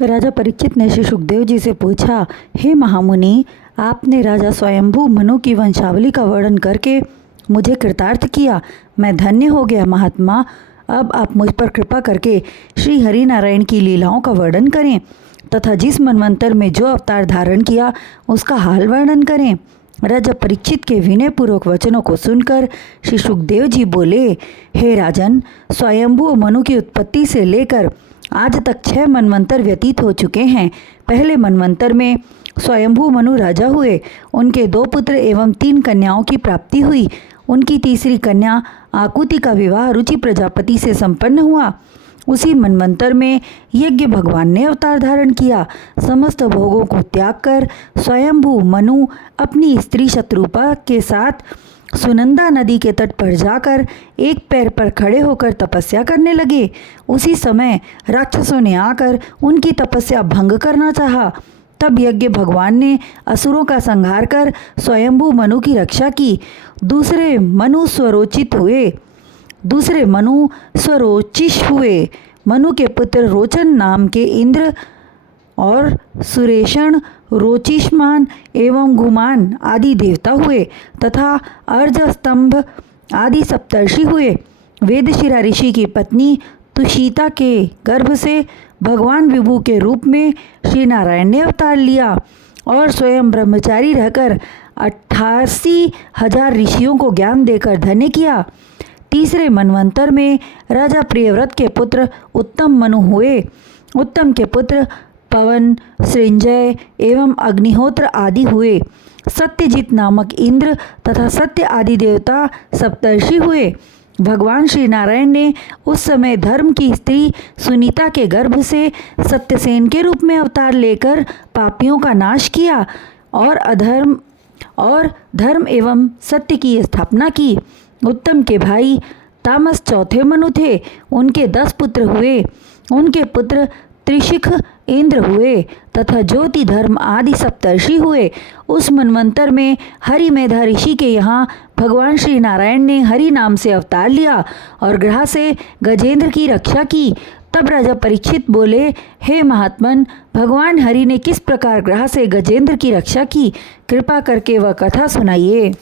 राजा परीक्षित ने श्री सुखदेव जी से पूछा, हे महामुनि, आपने राजा स्वयंभू मनु की वंशावली का वर्णन करके मुझे कृतार्थ किया। मैं धन्य हो गया महात्मा। अब आप मुझ पर कृपा करके श्री हरि नारायण की लीलाओं का वर्णन करें तथा जिस मनवंतर में जो अवतार धारण किया उसका हाल वर्णन करें। राजा परीक्षित के विनयपूर्वक वचनों को सुनकर श्री सुखदेव जी बोले, हे राजन, स्वयंभू मनु की उत्पत्ति से लेकर आज तक 6 मनवंतर व्यतीत हो चुके हैं। पहले मनवंतर में स्वयंभू मनु राजा हुए, उनके 2 पुत्र एवं 3 कन्याओं की प्राप्ति हुई। उनकी तीसरी कन्या आकुति का विवाह रुचि प्रजापति से संपन्न हुआ। उसी मनवंतर में यज्ञ भगवान ने अवतार धारण किया। समस्त भोगों को त्याग कर स्वयंभू मनु अपनी स्त्री शत्रुपा के साथ सुनंदा नदी के तट पर जाकर एक पैर पर खड़े होकर तपस्या करने लगे। उसी समय राक्षसों ने आकर उनकी तपस्या भंग करना चाहा। तब यज्ञ भगवान ने असुरों का संहार कर स्वयंभू मनु की रक्षा की। दूसरे मनु स्वरोचिष हुए। मनु के पुत्र रोचन नाम के इंद्र और सुरेशण, रोचिष्मान एवं गुमान आदि देवता हुए तथा अर्ज स्तंभ आदि सप्तर्षि हुए। वेदशिरा ऋषि की पत्नी तुषिता के गर्भ से भगवान विभु के रूप में श्री नारायण ने अवतार लिया और स्वयं ब्रह्मचारी रहकर 88,000 ऋषियों को ज्ञान देकर धन्य किया। तीसरे मनवंतर में राजा प्रियव्रत के पुत्र उत्तम मनु हुए। उत्तम के पुत्र पवन, सृंजय एवं अग्निहोत्र आदि हुए। सत्यजित नामक इंद्र तथा सत्य आदि देवता सप्तर्षि हुए। भगवान श्री नारायण ने उस समय धर्म की स्त्री सुनीता के गर्भ से सत्यसेन के रूप में अवतार लेकर पापियों का नाश किया और धर्म एवं सत्य की स्थापना की। उत्तम के भाई तामस चौथे मनु थे। उनके 10 पुत्र हुए। उनके पुत्र त्रिशिख इंद्र हुए तथा ज्योति धर्म आदि सप्तर्षि हुए। उस मनवंतर में हरि मेधा ऋषि के यहाँ भगवान श्री नारायण ने हरि नाम से अवतार लिया और ग्रह से गजेंद्र की रक्षा की। तब राजा परीक्षित बोले, हे महात्मन, भगवान हरि ने किस प्रकार ग्रह से गजेंद्र की रक्षा की, कृपा करके वह कथा सुनाइए।